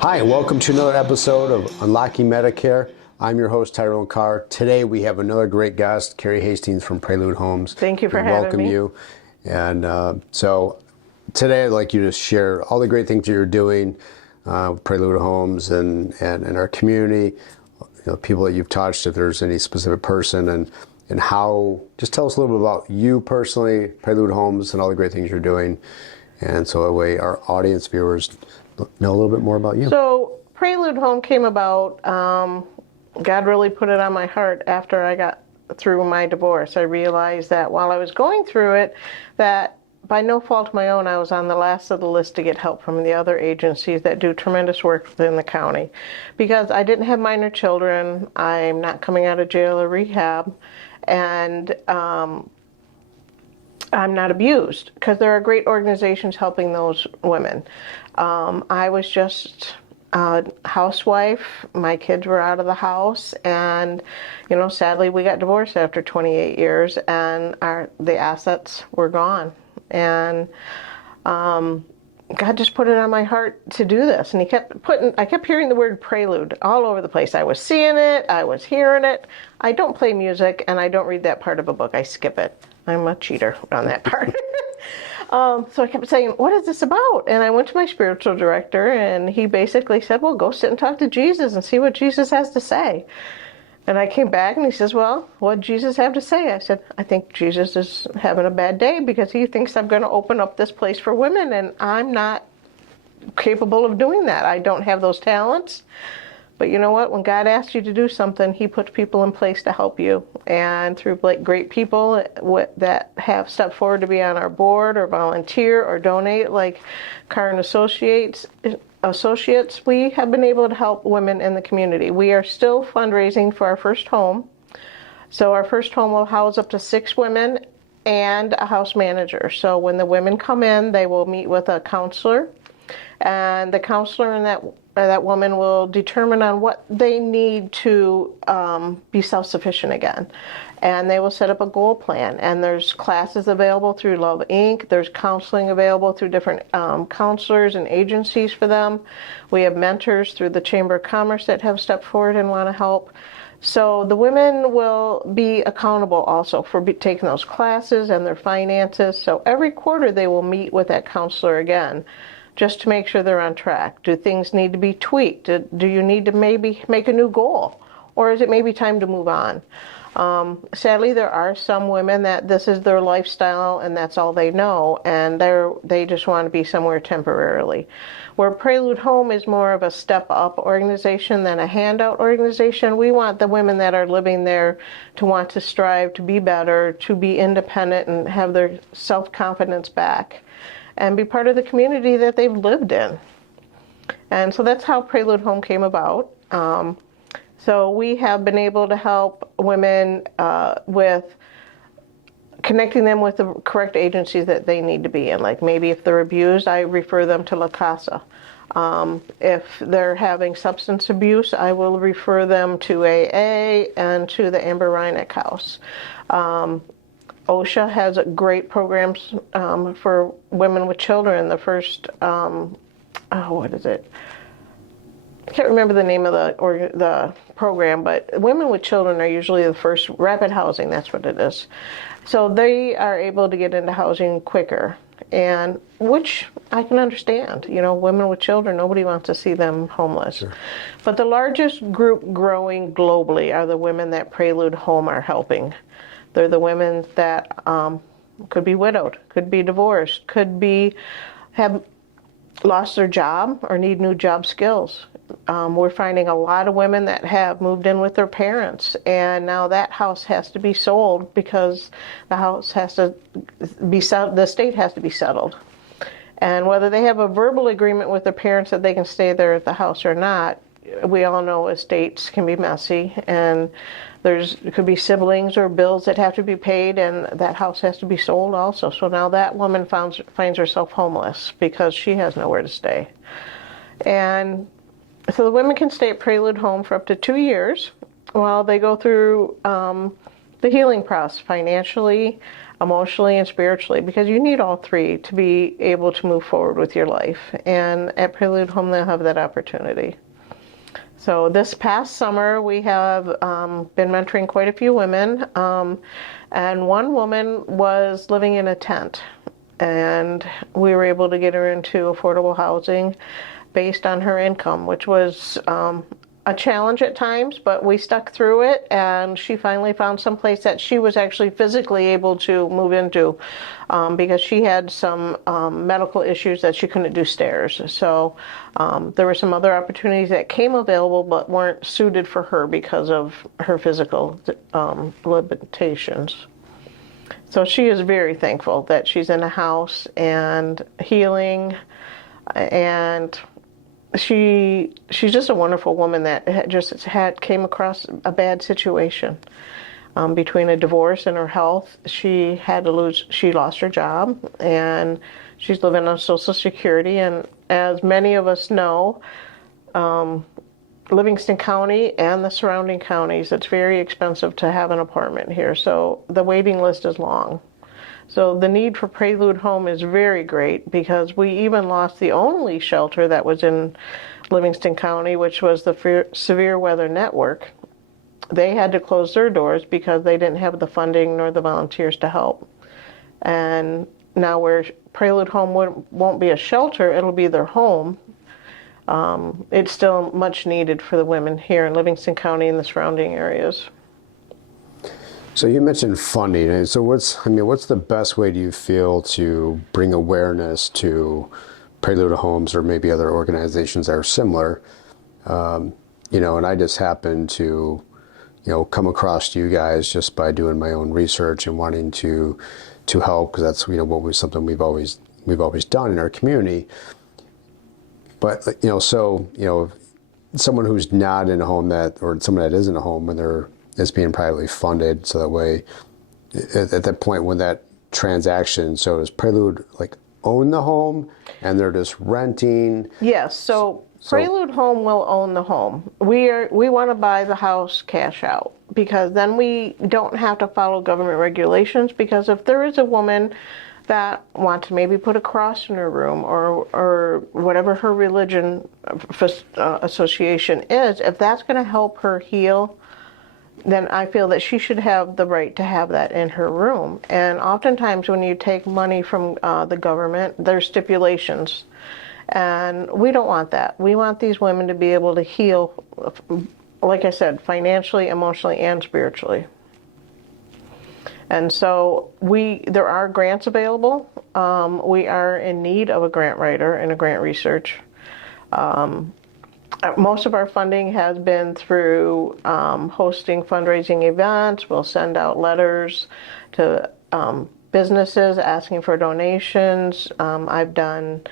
Hi, and welcome to another episode of Unlocking Medicare. I'm your host, Tyrone Carr. Today we have another great guest, Carrie Hastings from Prelude Homes. Thank you for having me. Welcome you. And so today I'd like you to share all the great things that you're doing with Prelude Homes and our community, people that you've touched, if there's any specific person, and how, just tell us a little bit about you personally, Prelude Homes, and all the great things you're doing. And so that way our audience viewers know a little bit more about you. So Prelude Home came about, God really put it on my heart after I got through my divorce. I realized that while I was going through it, that by no fault of my own, I was on the last of the list to get help from the other agencies that do tremendous work within the county. Because I didn't have minor children, I'm not coming out of jail or rehab, and I'm not abused, because there are great organizations helping those women. I was just a housewife. My kids were out of the house, and sadly we got divorced after 28 years, and the assets were gone. And God just put it on my heart to do this, and I kept hearing the word prelude all over the place. I was seeing it, I was hearing it. I don't play music, and I don't read that part of a book. I skip it. I'm a cheater on that part. So I kept saying, what is this about? And I went to my spiritual director, and he basically said, well, go sit and talk to Jesus and see what Jesus has to say. And I came back, and he says, well, what did Jesus have to say? I said, I think Jesus is having a bad day because he thinks I'm going to open up this place for women, and I'm not capable of doing that. I don't have those talents. But you know what? When God asks you to do something, he puts people in place to help you. And through great people that have stepped forward to be on our board or volunteer or donate, like Carrie Associates, we have been able to help women in the community. We are still fundraising for our first home. So our first home will house up to 6 women and a house manager. So when the women come in, they will meet with a counselor. And the counselor and that woman will determine on what they need to be self-sufficient again. And they will set up a goal plan. And there's classes available through Love Inc. There's counseling available through different counselors and agencies for them. We have mentors through the Chamber of Commerce that have stepped forward and want to help. So the women will be accountable also for taking those classes and their finances. So every quarter they will meet with that counselor again, just to make sure they're on track. Do things need to be tweaked? Do you need to maybe make a new goal? Or is it maybe time to move on? Sadly, there are some women that this is their lifestyle and that's all they know, and they just want to be somewhere temporarily. Where Prelude Home is more of a step-up organization than a handout organization, we want the women that are living there to want to strive to be better, to be independent, and have their self-confidence back, and be part of the community that they've lived in. And so that's how Prelude Home came about. So we have been able to help women with connecting them with the correct agencies that they need to be in. Like maybe if they're abused, I refer them to La Casa. If they're having substance abuse, I will refer them to AA and to the Amber Reinach House. OSHA has great programs for women with children. The first, what is it? I can't remember the name of the program, but women with children are usually the first. Rapid housing, that's what it is. So they are able to get into housing quicker, and which I can understand. Women with children, nobody wants to see them homeless. Sure. But the largest group growing globally are the women that Prelude Home are helping. They're the women that could be widowed, could be divorced, have lost their job or need new job skills. We're finding a lot of women that have moved in with their parents, and now that house has to be sold because the house has to be settled, the estate has to be settled. And whether they have a verbal agreement with their parents that they can stay there at the house or not, we all know estates can be messy, and it could be siblings or bills that have to be paid, and that house has to be sold also. So now that woman finds herself homeless because she has nowhere to stay. And so the women can stay at Prelude Home for up to 2 years while they go through the healing process, financially, emotionally, and spiritually, because you need all three to be able to move forward with your life. And at Prelude Home, they'll have that opportunity. So this past summer, we have been mentoring quite a few women, and one woman was living in a tent, and we were able to get her into affordable housing based on her income, which was a challenge at times, but we stuck through it, and she finally found some place that she was actually physically able to move into, because she had some medical issues that she couldn't do stairs. So there were some other opportunities that came available but weren't suited for her because of her physical limitations. So she is very thankful that she's in a house and healing, and she's just a wonderful woman that came across a bad situation between a divorce and her health. She lost her job, and she's living on Social Security. And as many of us know, Livingston County and the surrounding counties, it's very expensive to have an apartment here. So the waiting list is long. So the need for Prelude Home is very great, because we even lost the only shelter that was in Livingston County, which was the Severe Weather Network. They had to close their doors because they didn't have the funding nor the volunteers to help. And now where Prelude Home won't be a shelter, it'll be their home. It's still much needed for the women here in Livingston County and the surrounding areas. So you mentioned funding, and so what's the best way do you feel to bring awareness to Prelude Homes or maybe other organizations that are similar? And I just happened to, come across you guys just by doing my own research and wanting to help, because that's something we've always done in our community. But someone who's not in a home or someone that is in a home when it's being privately funded, so that way, at that point when that transaction, so does Prelude own the home and they're just renting? Yes, so Prelude Home will own the home. We want to buy the house cash out, because then we don't have to follow government regulations, because if there is a woman that wants to maybe put a cross in her room or whatever her religion association is, if that's going to help her heal, then I feel that she should have the right to have that in her room. And oftentimes when you take money from the government, there's stipulations. And we don't want that. We want these women to be able to heal, like I said, financially, emotionally, and spiritually. And so there are grants available. We are in need of a grant writer and a grant research. Most of our funding has been through hosting fundraising events. We'll send out letters to businesses asking for donations. I've done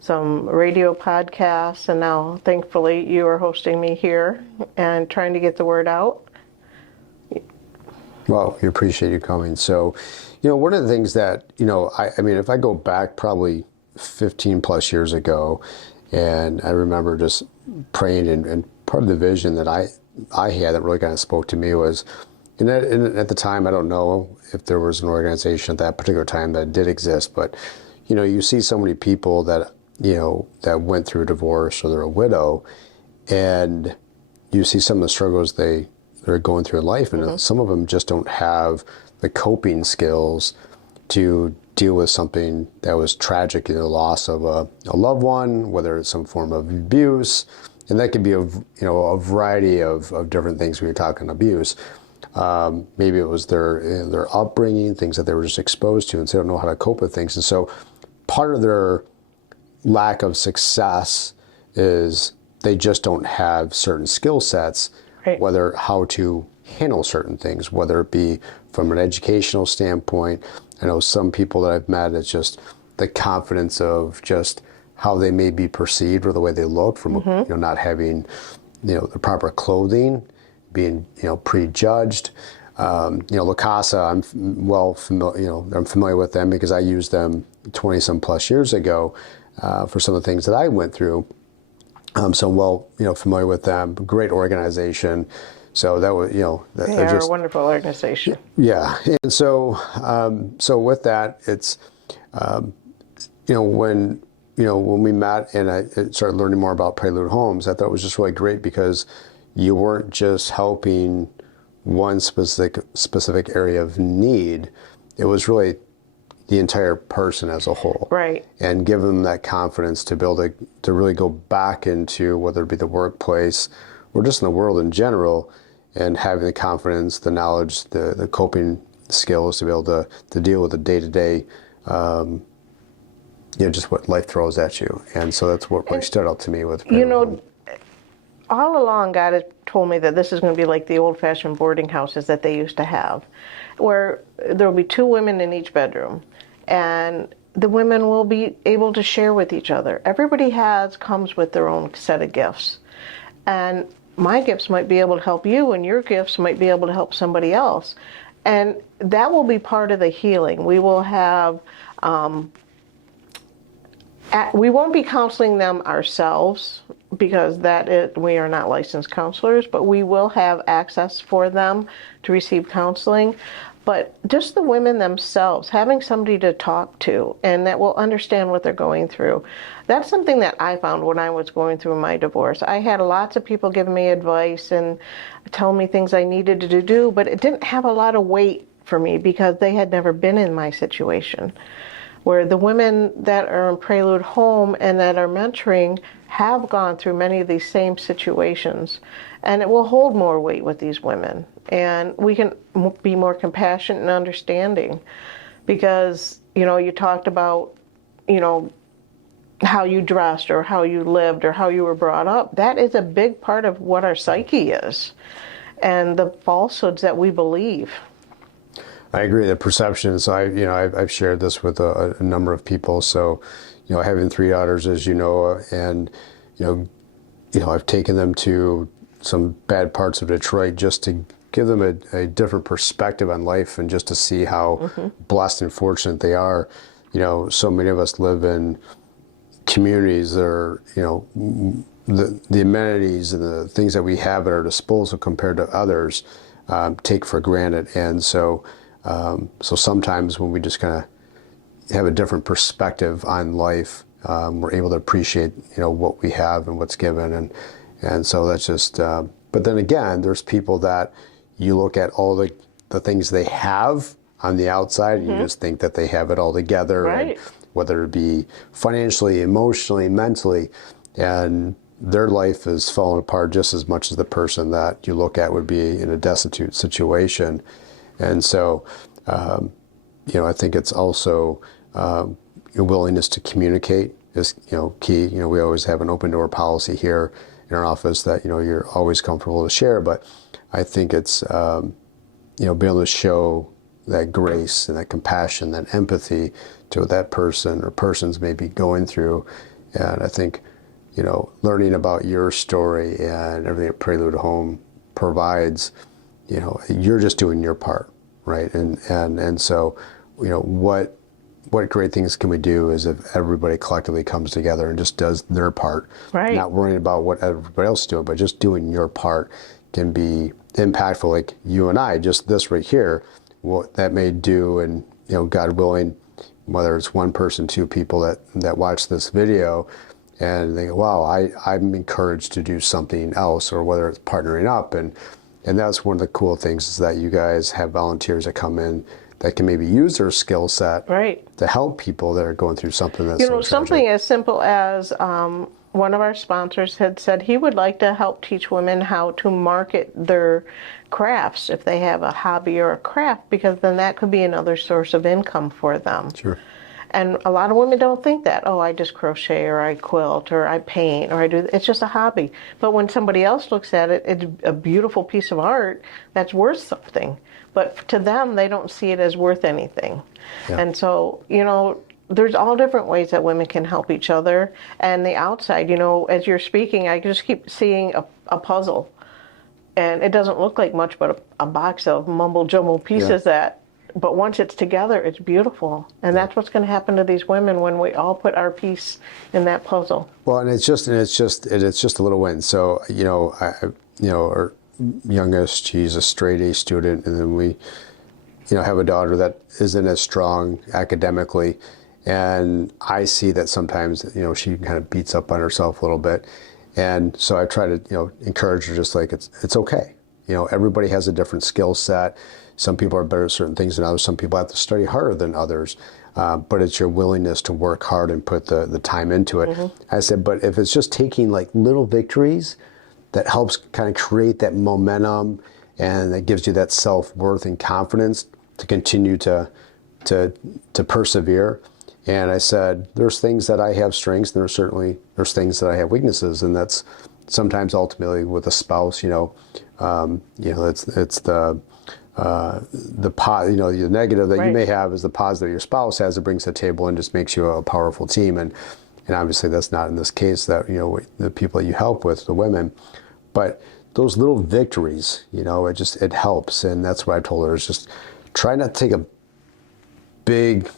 some radio podcasts, and now thankfully you are hosting me here and trying to get the word out. Well, we appreciate you coming. So, one of the things that, if I go back probably 15 plus years ago, and I remember just praying, and part of the vision that I had that really kind of spoke to me was, and at the time, I don't know if there was an organization at that particular time that did exist, but, you see so many people that, that went through a divorce or they're a widow, and you see some of the struggles they're going through in life, and some of them just don't have the coping skills to deal with something that was tragic, the loss of a loved one, whether it's some form of abuse, and that could be a variety of different things when you're talking abuse. Maybe it was their upbringing, things that they were just exposed to, and so they don't know how to cope with things. And so part of their lack of success is they just don't have certain skill sets, right, whether how to handle certain things, whether it be from an educational standpoint. I know some people that I've met, it's just the confidence of just how they may be perceived or the way they look from not having the proper clothing, being prejudged. La Casa, I'm I'm familiar with them because I used them 20 some plus years ago for some of the things that I went through. So I'm familiar with them. Great organization. So that was, They are a wonderful organization. yeah. And so, so with that, it's, when, when we met and I started learning more about Prelude Homes, I thought it was just really great because you weren't just helping one specific area of need. It was really the entire person as a whole. Right. And give them that confidence to be able to really go back into, whether it be the workplace or just in the world in general, and having the confidence, the knowledge, the coping skills to be able to deal with the day-to-day, just what life throws at you. And so that's what really stood out to me with all along God has told me that this is going to be like the old-fashioned boarding houses that they used to have, where there will be 2 women in each bedroom, and the women will be able to share with each other. Everybody comes with their own set of gifts, and my gifts might be able to help you, and your gifts might be able to help somebody else, and that will be part of the healing. We will have we won't be counseling them ourselves because we are not licensed counselors, but we will have access for them to receive counseling. But just the women themselves, having somebody to talk to and that will understand what they're going through. That's something that I found when I was going through my divorce. I had lots of people giving me advice and telling me things I needed to do, but it didn't have a lot of weight for me because they had never been in my situation. Where the women that are in Prelude Home and that are mentoring have gone through many of these same situations. And it will hold more weight with these women. And we can be more compassionate and understanding. Because, you talked about, how you dressed or how you lived or how you were brought up. That is a big part of what our psyche is. And the falsehoods that we believe. I agree. The perceptions. I've shared this with a number of people. So, having 3 daughters, as you know, and I've taken them to some bad parts of Detroit just to give them a different perspective on life and just to see how blessed and fortunate they are. So many of us live in communities that are, the amenities and the things that we have at our disposal compared to others take for granted, and so. So sometimes when we just kind of have a different perspective on life, we're able to appreciate, what we have and what's given. And so that's just, but then again, there's people that you look at all the things they have on the outside and you just think that they have it all together, right. And whether it be financially, emotionally, mentally, and their life is falling apart just as much as the person that you look at would be in a destitute situation. And so, I think it's also your willingness to communicate is, key. We always have an open door policy here in our office that, you're always comfortable to share. But I think it's, being able to show that grace and that compassion, that empathy to what that person or persons may be going through. And I think, learning about your story and everything that Prelude Home provides, you're just doing your part. Right. And so, what great things can we do is if everybody collectively comes together and just does their part, right. Not worrying about what everybody else is doing, but just doing your part can be impactful. Like you and I, just this right here, what that may do, and God willing, whether it's one person, 2 people that watch this video and they go, wow, I'm encouraged to do something else, or whether it's partnering up. And that's one of the cool things is that you guys have volunteers that come in that can maybe use their skill set right. to help people that are going through something that's something as simple as one of our sponsors had said he would like to help teach women how to market their crafts if they have a hobby or a craft, because then that could be another source of income for them. Sure. And a lot of women don't think that, I just crochet or I quilt or I paint or I do, it's just a hobby. But when somebody else looks at it, it's a beautiful piece of art that's worth something. But to them, they don't see it as worth anything. Yeah. And so, there's all different ways that women can help each other. And the outside, as you're speaking, I just keep seeing a puzzle. And it doesn't look like much but a box of mumble-jumble pieces but once it's together, it's beautiful. And that's what's going to happen to these women when we all put our piece in that puzzle. Well, and it's just a little win. So, youngest, she's a straight A student, and then we, have a daughter that isn't as strong academically. And I see that sometimes, she kind of beats up on herself a little bit. And so I try to, encourage her, just like it's okay. Everybody has a different skill set. Some people are better at certain things than others. Some people have to study harder than others. But it's your willingness to work hard and put the time into it. Mm-hmm. I said, but if it's just taking like little victories, that helps kind of create that momentum, and that gives you that self-worth and confidence to continue to persevere. And I said, there's things that I have strengths, and there's things that I have weaknesses, and that's sometimes ultimately with a spouse. It's the negative that you may have is the positive your spouse has. It brings to the table and just makes you a powerful team. And obviously that's not in this case, that the people that you help with, the women, but those little victories, it helps. And that's what I told her, is just try not to take a big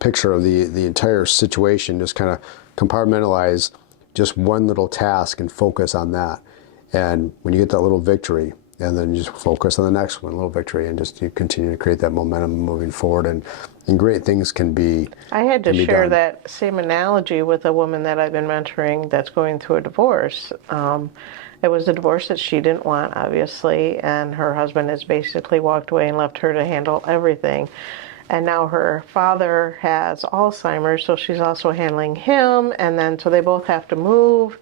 picture of the entire situation. Just kind of compartmentalize just one little task and focus on that. And when you get that little victory, and then you just focus on the next one, little victory, and just you continue to create that momentum moving forward, and great things can be. I had to share that same analogy with a woman that I've been mentoring that's going through a divorce. It was a divorce that she didn't want, obviously, and her husband has basically walked away and left her to handle everything. And now her father has Alzheimer's, so she's also handling him, and then so they both have to move,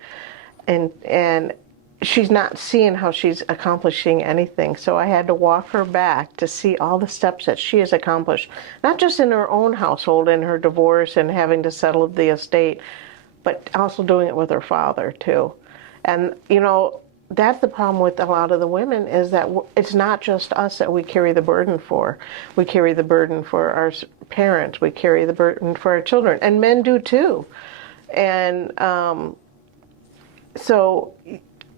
and she's not seeing how she's accomplishing anything. So I had to walk her back to see all the steps that she has accomplished, not just in her own household, in her divorce and having to settle the estate, but also doing it with her father too. And that's the problem with a lot of the women, is that it's not just us that we carry the burden for. We carry the burden for our parents. We carry the burden for our children, and men do too. And so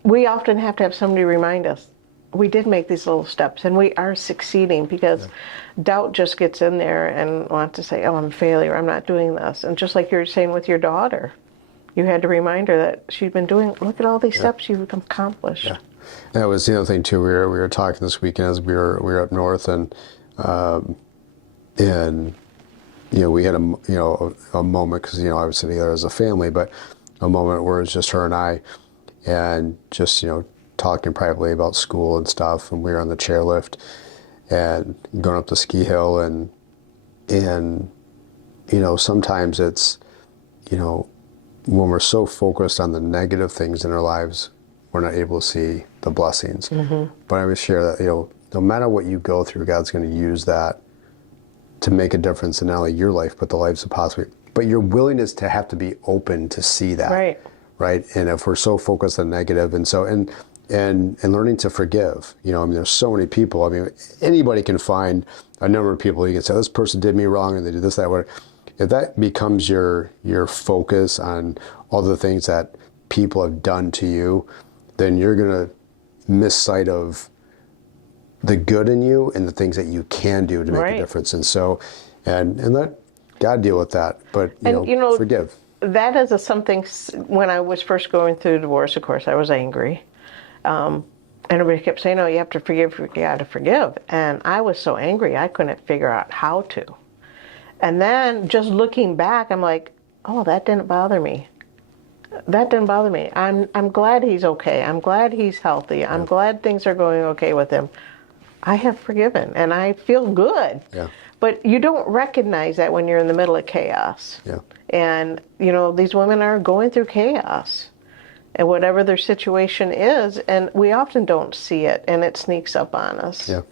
we often have to have somebody remind us, we did make these little steps and we are succeeding, because doubt just gets in there and wants to say, oh, I'm a failure, I'm not doing this. And just like you were saying with your daughter, you had to remind her that she'd been doing, look at all these steps you've accomplished. Yeah. That was the other thing too. We were talking this weekend as we were up north, and we had a moment, because obviously together as a family, but a moment where it was just her and I, and just talking privately about school and stuff. And we were on the chairlift and going up the ski hill, and sometimes it's when we're so focused on the negative things in our lives, we're not able to see the blessings. Mm-hmm. But I would share that, no matter what you go through, God's going to use that to make a difference in not only your life, but the lives of possibly, but your willingness to have to be open to see that. Right. And if we're so focused on negative, and learning to forgive, there's so many people. Anybody can find a number of people you can say, this person did me wrong and they did this, that, whatever. If that becomes your focus on all the things that people have done to you, then you're going to miss sight of the good in you and the things that you can do to make a difference. And so, and let God deal with that. But, forgive. That is something, when I was first going through divorce, of course, I was angry. And everybody kept saying, oh, you have to forgive, you got to forgive. And I was so angry, I couldn't figure out how to. And then just looking back, I'm like, oh, that didn't bother me. That didn't bother me. I'm glad he's okay. I'm glad he's healthy. I'm glad things are going okay with him. I have forgiven, and I feel good. Yeah. But you don't recognize that when you're in the middle of chaos. Yeah. And, these women are going through chaos, and whatever their situation is, and we often don't see it, and it sneaks up on us. Yeah.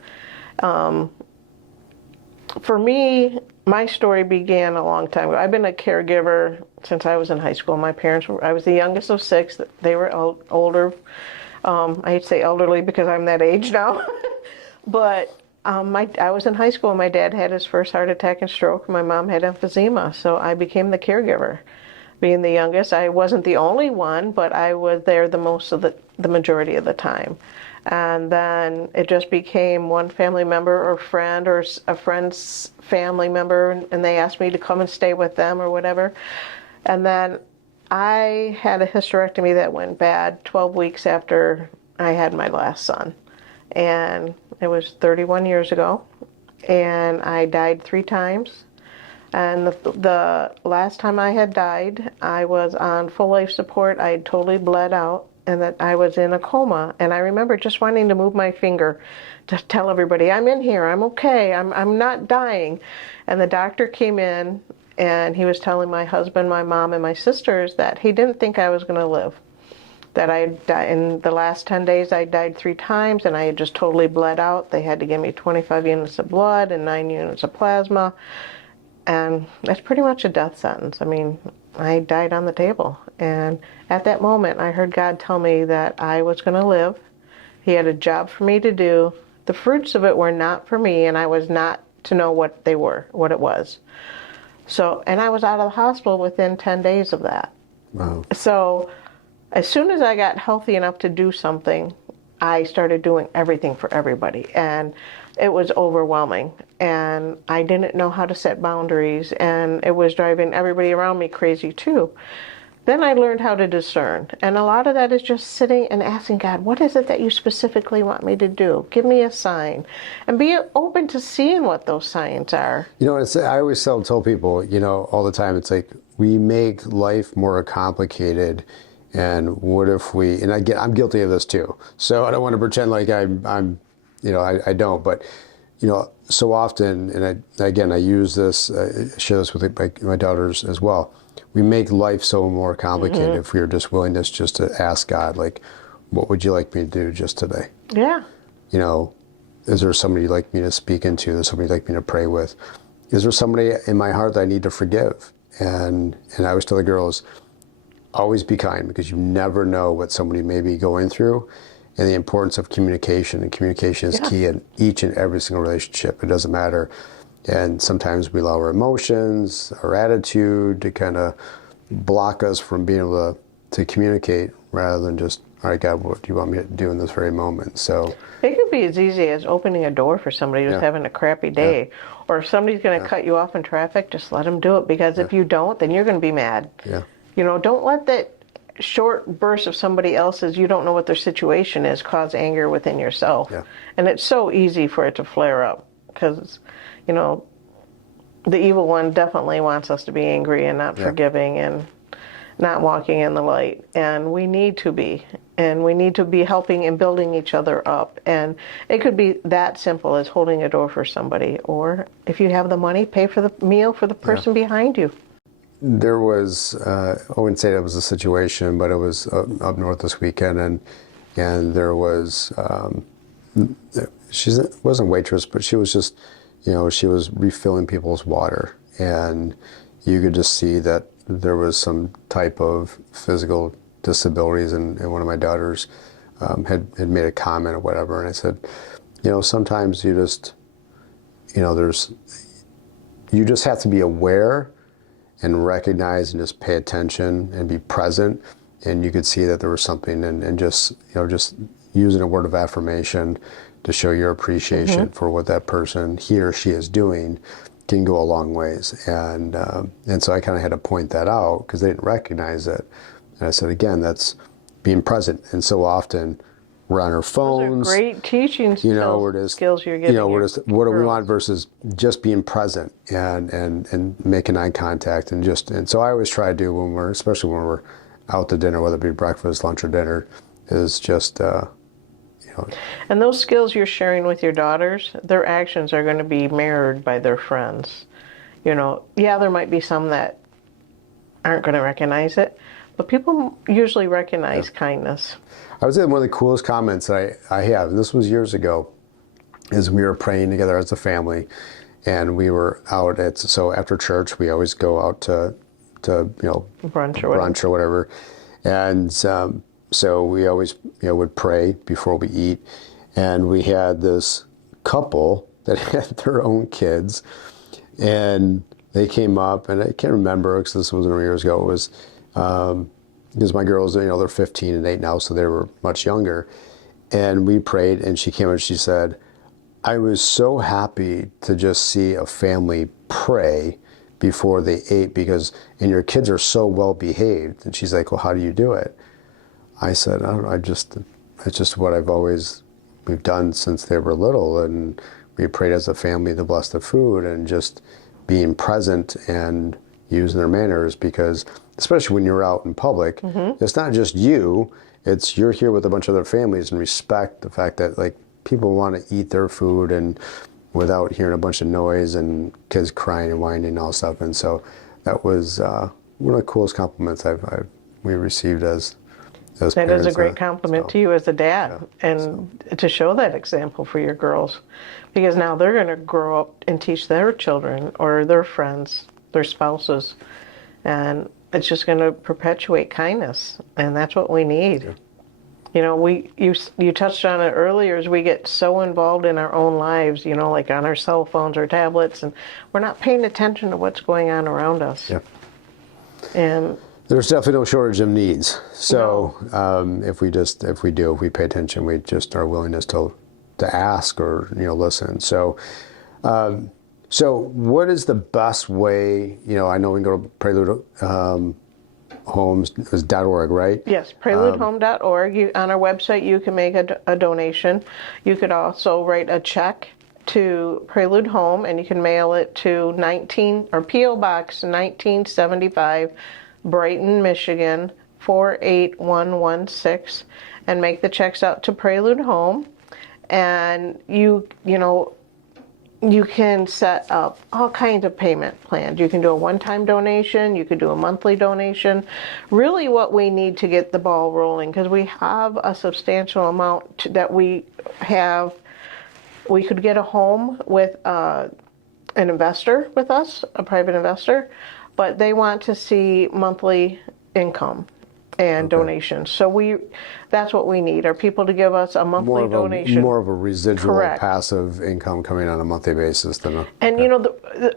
For me, my story began a long time ago. I've been a caregiver since I was in high school. My parents I was the youngest of 6. They were older. I hate to say elderly because I'm that age now. But I was in high school. My dad had his first heart attack and stroke. My mom had emphysema. So I became the caregiver. Being the youngest, I wasn't the only one, but I was there the majority of the time. And then it just became one family member or friend or a friend's family member, and they asked me to come and stay with them or whatever. And then I had a hysterectomy that went bad 12 weeks after I had my last son. And it was 31 years ago. And I died 3 times. And the last time I had died, I was on full life support. I had totally bled out, and that I was in a coma. And I remember just wanting to move my finger to tell everybody, I'm in here, I'm okay, I'm not dying. And the doctor came in, and he was telling my husband, my mom, and my sisters that he didn't think I was going to live. That I died in the last 10 days. I died 3 times, and I had just totally bled out. They had to give me 25 units of blood and 9 units of plasma. And that's pretty much a death sentence. I mean, I died on the table. And at that moment, I heard God tell me that I was going to live. He had a job for me to do. The fruits of it were not for me, and I was not to know what they were, what it was. So, and I was out of the hospital within 10 days of that. Wow. So, as soon as I got healthy enough to do something, I started doing everything for everybody. And it was overwhelming. And I didn't know how to set boundaries. And it was driving everybody around me crazy too. Then I learned how to discern. And a lot of that is just sitting and asking God, what is it that you specifically want me to do? Give me a sign. And be open to seeing what those signs are. You know, I always tell people, you know, all the time, it's like we make life more complicated. And what if we, and I'm guilty of this too. So I don't want to pretend like I'm you know, I don't, but, you know, so often, and I use this, share this with my daughters as well. We make life so more complicated if we are just willingness just to ask God, like, what would you like me to do just today? Yeah. You know, is there somebody you'd like me to speak into? Is there somebody you'd like me to pray with? Is there somebody in my heart that I need to forgive? And I always tell the girls, always be kind, because you never know what somebody may be going through, and the importance of communication. And communication is key in each and every single relationship. It doesn't matter. And sometimes we allow our emotions, our attitude to kind of block us from being able to communicate, rather than just, all right, God, what do you want me to do in this very moment? So it could be as easy as opening a door for somebody who's having a crappy day. Or if somebody's going to cut you off in traffic, just let them do it, because if you don't, then you're going to be mad. Yeah. You know, don't let that short burst of somebody else's, you don't know what their situation is, cause anger within yourself. Yeah. And it's so easy for it to flare up, because, you know, the evil one definitely wants us to be angry and not forgiving and not walking in the light. And we need to be. And we need to be helping and building each other up. And it could be that simple as holding a door for somebody. Or if you have the money, pay for the meal for the person behind you. There was, I wouldn't say it was a situation, but it was up north this weekend, and there was, she wasn't a waitress, but she was just, you know, she was refilling people's water, and you could just see that there was some type of physical disabilities, and one of my daughters had made a comment or whatever, and I said, you know, sometimes you just, you know, you just have to be aware and recognize and just pay attention and be present. And you could see that there was something, and just, you know, just using a word of affirmation to show your appreciation for what that person, he or she, is doing, can go a long ways. And so I kind of had to point that out, because they didn't recognize it. And I said, again, that's being present. And so often we're on our phones. Those are great teaching skills, you know, we're just, skills you're giving. You know, we're just, what do we want versus just being present and making eye contact, and so I always try to do when especially when we're out to dinner, whether it be breakfast, lunch, or dinner, is just, you know. And those skills you're sharing with your daughters, their actions are going to be mirrored by their friends. You know, yeah, there might be some that aren't going to recognize it, but people usually recognize kindness. I would say one of the coolest comments I have, and this was years ago, is we were praying together as a family, and we were out so after church, we always go out to you know, brunch or whatever. And so we always, you know, would pray before we eat. And we had this couple that had their own kids, and they came up, and I can't remember, because this was years ago, it was, because my girls, you know, they're 15 and 8 now, so they were much younger. And we prayed, and she came and she said, I was so happy to just see a family pray before they ate and your kids are so well behaved. And she's like, well, how do you do it? I said, I don't know, it's just what we've done since they were little. And we prayed as a family to bless the food and just being present and using their manners, because especially when you're out in public, it's not just you, it's you're here with a bunch of other families, and respect the fact that like people want to eat their food and without hearing a bunch of noise and kids crying and whining and all stuff. And so that was one of the coolest compliments we received as parents. That is a great compliment to you as a dad, to show that example for your girls, because now they're going to grow up and teach their children or their friends, their spouses, and it's just going to perpetuate kindness, and that's what we need. Yeah. You know, you touched on it earlier, as we get so involved in our own lives, you know, like on our cell phones or tablets, and we're not paying attention to what's going on around us. Yeah. And there's definitely no shortage of needs. So if we pay attention, our willingness to ask or, you know, listen. So, so what is the best way, you know, I know we can go to Prelude Homes.org, right? Yes, preludehome.org. On our website, you can make a donation. You could also write a check to Prelude Home, and you can mail it to P.O. Box 1975, Brighton, Michigan 48116, and make the checks out to Prelude Home. And you can set up all kinds of payment plans. You can do a one-time donation. You could do a monthly donation. Really what we need to get the ball rolling, because we have a substantial amount that we have. We could get a home with an investor with us, a private investor, but they want to see monthly income and donations. So that's what we need, are people to give us a monthly donation. More of a residual passive income coming on a monthly basis than a... And you know,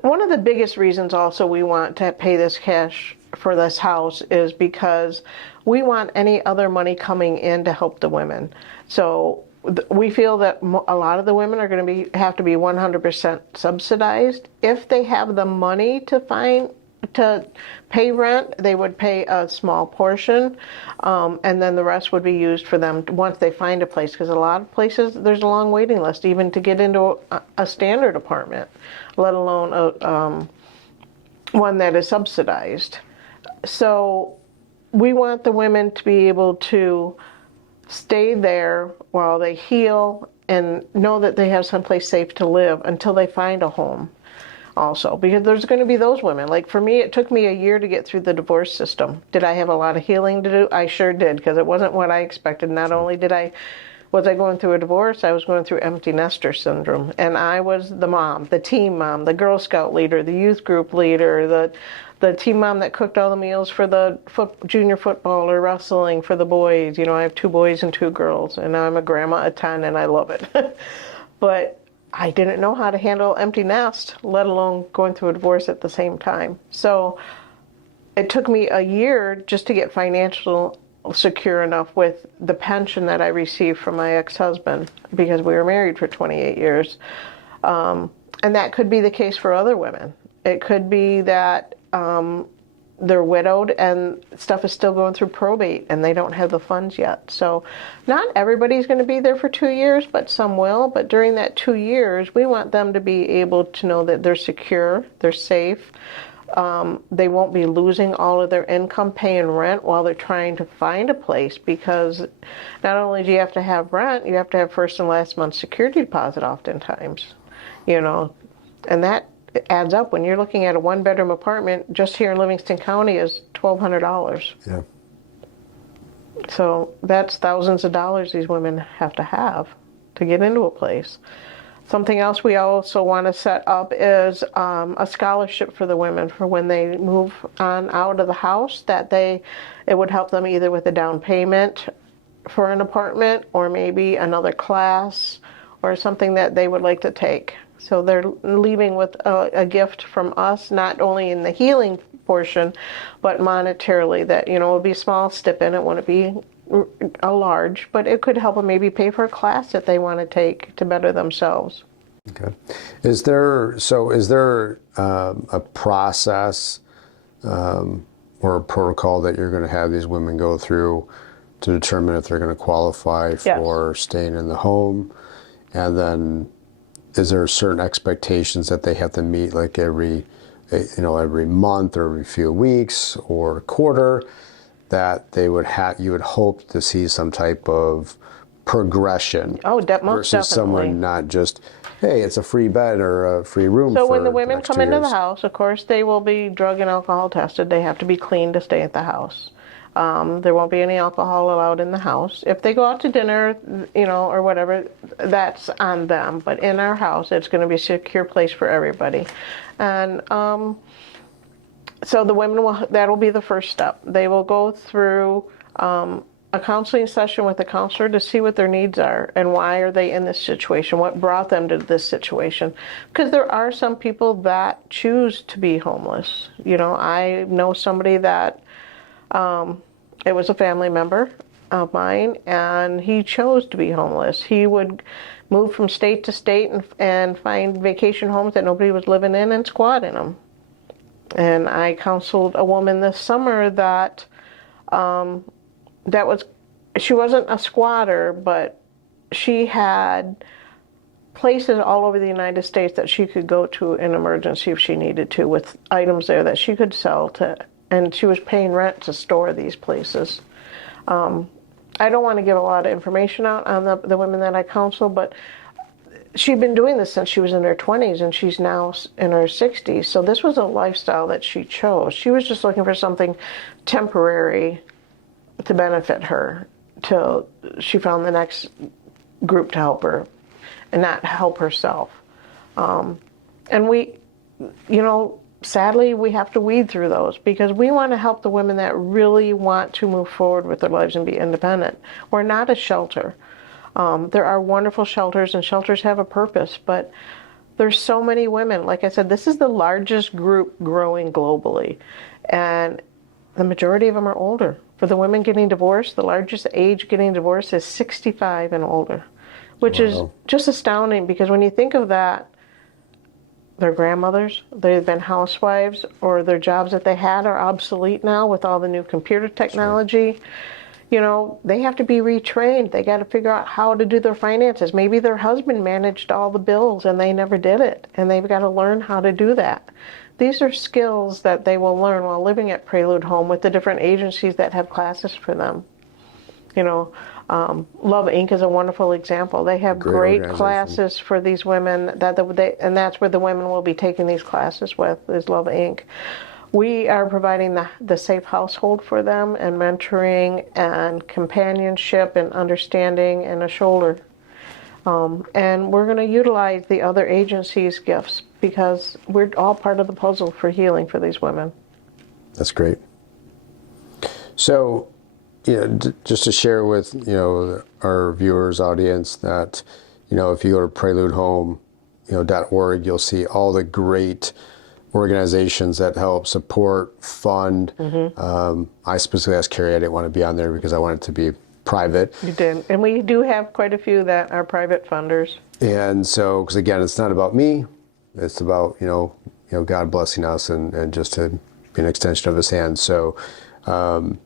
one of the biggest reasons also we want to pay this cash for this house is because we want any other money coming in to help the women. So we feel that a lot of the women are going to have to be 100% subsidized. If they have the money to pay rent, they would pay a small portion, and then the rest would be used for them once they find a place, because a lot of places there's a long waiting list even to get into a standard apartment, let alone one that is subsidized. So we want the women to be able to stay there while they heal and know that they have someplace safe to live until they find a home. Also, because there's going to be those women. Like for me, it took me a year to get through the divorce system. Did I have a lot of healing to do? I sure did, because it wasn't what I expected. Not only was I going through a divorce, I was going through empty nester syndrome. And I was the mom, the team mom, the Girl Scout leader, the youth group leader, the team mom that cooked all the meals for the junior football or wrestling for the boys. You know, I have 2 boys and 2 girls, and now I'm a grandma at 10, and I love it. But I didn't know how to handle empty nest, let alone going through a divorce at the same time. So it took me a year just to get financial secure enough with the pension that I received from my ex-husband, because we were married for 28 years. And that could be the case for other women. It could be that they're widowed and stuff is still going through probate and they don't have the funds yet. So not everybody's going to be there for 2 years, but some will. But during that 2 years, we want them to be able to know that they're secure, they're safe. They won't be losing all of their income paying rent while they're trying to find a place, because not only do you have to have rent, you have to have first and last month's security deposit oftentimes, you know, and that adds up. When you're looking at a 1-bedroom apartment just here in Livingston County is $1,200. Yeah. So that's thousands of dollars these women have to get into a place. Something else we also want to set up is a scholarship for the women for when they move on out of the house, that it would help them either with a down payment for an apartment or maybe another class or something that they would like to take. So they're leaving with a gift from us, not only in the healing portion, but monetarily, that, you know, it would be a small stipend. It wouldn't be a large, but it could help them maybe pay for a class that they want to take to better themselves. Okay. Is there a process or a protocol that you're going to have these women go through to determine if they're going to qualify for staying in the home? And then is there certain expectations that they have to meet, like every month or every few weeks or quarter, that you would hope to see some type of progression? Oh, most versus definitely. someone not just, hey, it's a free bed or a free room. So for when the women next come 2 into years. the house, of course, they will be drug and alcohol tested. They have to be clean to stay at the house. There won't be any alcohol allowed in the house. If they go out to dinner, or whatever, that's on them. But in our house, it's going to be a secure place for everybody. And so the women that'll be the first step. They will go through a counseling session with a counselor to see what their needs are and why are they in this situation, what brought them to this situation. Because there are some people that choose to be homeless. I know somebody that it was a family member of mine, and he chose to be homeless. He would move from state to state and find vacation homes that nobody was living in and squat in them. And I counseled a woman this summer that she wasn't a squatter, but she had places all over the United States that she could go to in emergency if she needed to, with items there that she could sell to, and she was paying rent to store these places. I don't want to give a lot of information out on the women that I counsel, but she'd been doing this since she was in her 20s, and she's now in her 60s. So this was a lifestyle that she chose. She was just looking for something temporary to benefit her till she found the next group to help her and not help herself. And sadly, we have to weed through those because we want to help the women that really want to move forward with their lives and be independent. We're not a shelter. There are wonderful shelters, and shelters have a purpose, but there's so many women. Like I said, this is the largest group growing globally, and the majority of them are older. For the women getting divorced, the largest age getting divorced is 65 and older, which is just astounding because when you think of that, their grandmothers, they've been housewives, or their jobs that they had are obsolete now with all the new computer technology. Sure. They have to be retrained. They got to figure out how to do their finances. Maybe their husband managed all the bills and they never did it, and they've got to learn how to do that. These are skills that they will learn while living at Prelude Home with the different agencies that have classes for them. Love Inc. is a wonderful example. They have great classes for these women, and that's where the women will be taking these classes with, is Love Inc. We are providing the safe household for them, and mentoring and companionship and understanding and a shoulder. And we're going to utilize the other agencies' gifts because we're all part of the puzzle for healing for these women. That's great. So, just to share with our viewers, audience, that if you go to preludehome.org, you'll see all the great organizations that help support, fund. Mm-hmm. I specifically asked Carrie, I didn't want to be on there because I want it to be private. You did, and we do have quite a few that are private funders. And so, because again, it's not about me; it's about God blessing us and just to be an extension of His hand. So, so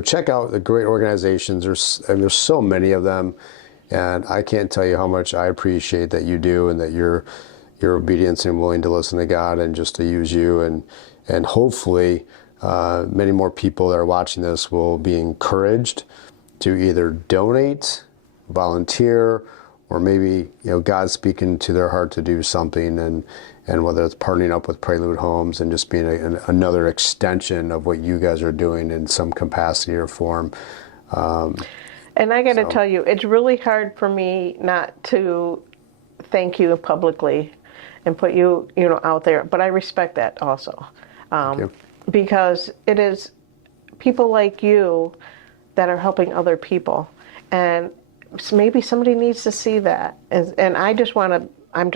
check out the great organizations. There's so many of them, and I can't tell you how much I appreciate that you do, and that your obedience and willing to listen to God and just to use you, and hopefully many more people that are watching this will be encouraged to either donate, volunteer, or maybe God speaking to their heart to do something, and whether it's partnering up with Prelude Homes and just being another extension of what you guys are doing in some capacity or form. And I got to tell you, it's really hard for me not to thank you publicly and put you out there, but I respect that also. Thank you. Because it is people like you that are helping other people, and maybe somebody needs to see that. And I just want to, I'm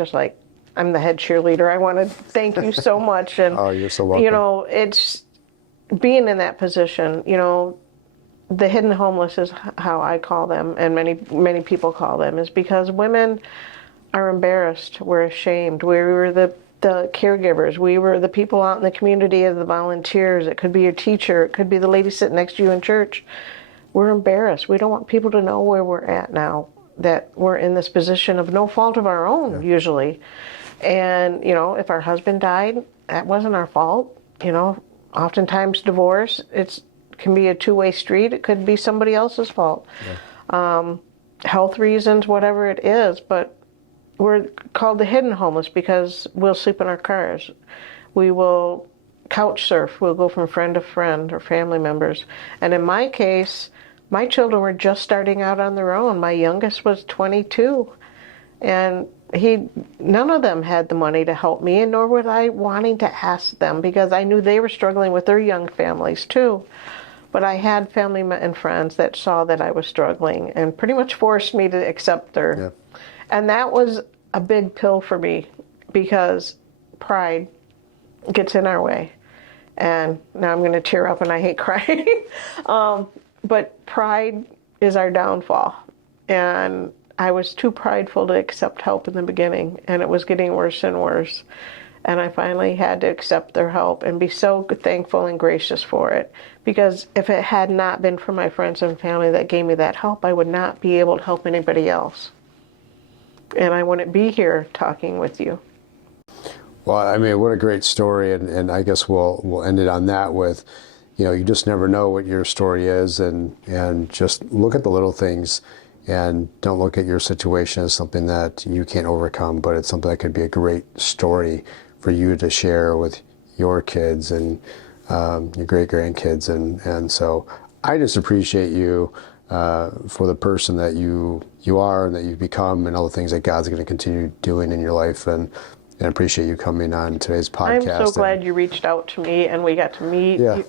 the head cheerleader. I want to thank you so much. And oh, you're so welcome. It's being in that position. The hidden homeless is how I call them, and many people call them, is because women are embarrassed. We're ashamed. We were the caregivers. We were the people out in the community as the volunteers. It could be your teacher. It could be the lady sitting next to you in church. We're embarrassed. We don't want people to know where we're at now, that we're in this position of no fault of our own, usually. And, you know, if our husband died, that wasn't our fault. You know, oftentimes divorce, can be a two-way street. It could be somebody else's fault. Health reasons, whatever it is, but we're called the hidden homeless because we'll sleep in our cars. We will couch surf. We'll go from friend to friend or family members. And in my case, my children were just starting out on their own. My youngest was 22, and none of them had the money to help me, and nor was I wanting to ask them because I knew they were struggling with their young families too. But I had family and friends that saw that I was struggling and pretty much forced me to accept her. Yeah. And that was a big pill for me because pride gets in our way. And now I'm going to tear up, and I hate crying. But pride is our downfall. And I was too prideful to accept help in the beginning, and it was getting worse and worse. And I finally had to accept their help and be so thankful and gracious for it. Because if it had not been for my friends and family that gave me that help, I would not be able to help anybody else. And I wouldn't be here talking with you. Well, I mean, what a great story. And I guess we'll end it on that with, you know, you just never know what your story is, and just look at the little things, and don't look at your situation as something that you can't overcome, but it's something that could be a great story for you to share with your kids and your great-grandkids. And so I just appreciate you for the person that you are and that you've become, and all the things that God's going to continue doing in your life. And appreciate you coming on today's podcast. I'm so glad you reached out to me and we got to meet. Yeah.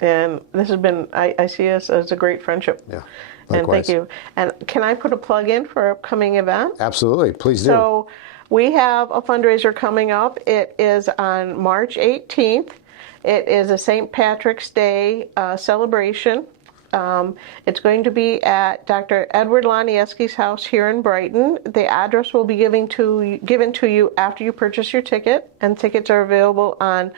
And this has been, I see us as a great friendship. Yeah. Likewise. And thank you. And can I put a plug in for an upcoming event? Absolutely. Please do. So we have a fundraiser coming up. It is on March 18th. It is a St. Patrick's Day celebration. It's going to be at Dr. Edward Laniewski's house here in Brighton. The address will be given to you after you purchase your ticket, and tickets are available on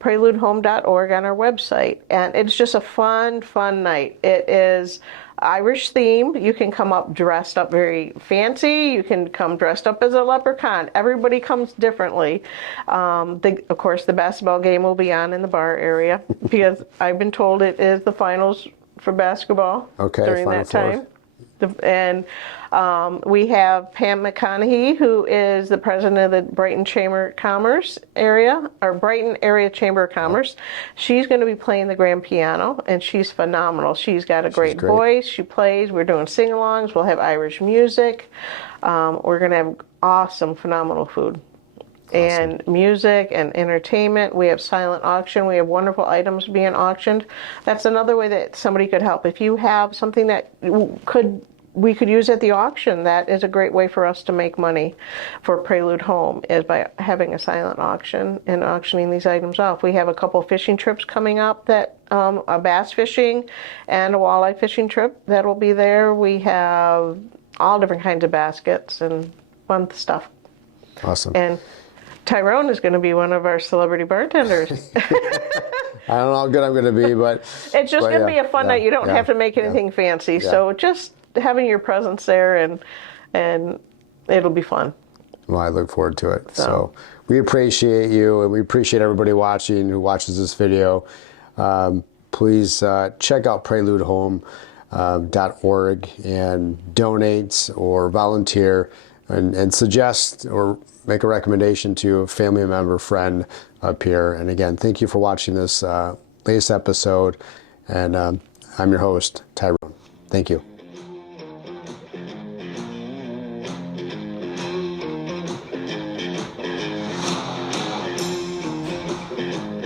preludehome.org on our website. And it's just a fun night. It is Irish themed. You can come up dressed up very fancy. You can come dressed up as a leprechaun. Everybody comes differently. Of course, the basketball game will be on in the bar area because I've been told it is the finals for basketball during that time. And we have Pam McConaughey, who is the president of the Brighton Chamber of Commerce area, or Brighton Area Chamber of Commerce. She's going to be playing the grand piano, and she's phenomenal. She's got a great voice. She plays. We're doing sing-alongs. We'll have Irish music. We're going to have awesome, phenomenal food. And music and entertainment. We have silent auction. We have wonderful items being auctioned. That's another way that somebody could help. If you have something that we could use at the auction, that is a great way for us to make money for Prelude Home, is by having a silent auction and auctioning these items off. We have a couple fishing trips coming up, that a bass fishing and a walleye fishing trip that will be there. We have all different kinds of baskets and fun stuff. Awesome. And Tyrone is going to be one of our celebrity bartenders. I don't know how good I'm going to be, but it's just going to be a fun night. You don't have to make anything fancy. So just having your presence there, and it'll be fun. Well, I look forward to it. So we appreciate you, and we appreciate everybody watching who watches this video. Please check out preludehome.org and donate or volunteer and suggest or make a recommendation to a family member, friend up here. And again, thank you for watching this latest episode. And I'm your host, Tyrone. Thank you.